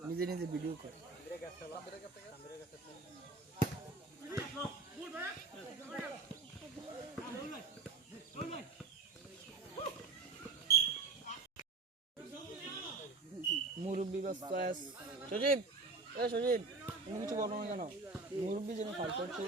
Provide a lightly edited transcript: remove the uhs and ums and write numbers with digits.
নিজে নিজে ভিডিও কর মুরব্বী বাস সজীব সজীব তুমি কিছু বলো না কেন মুরব্বী যেন ফাল করছো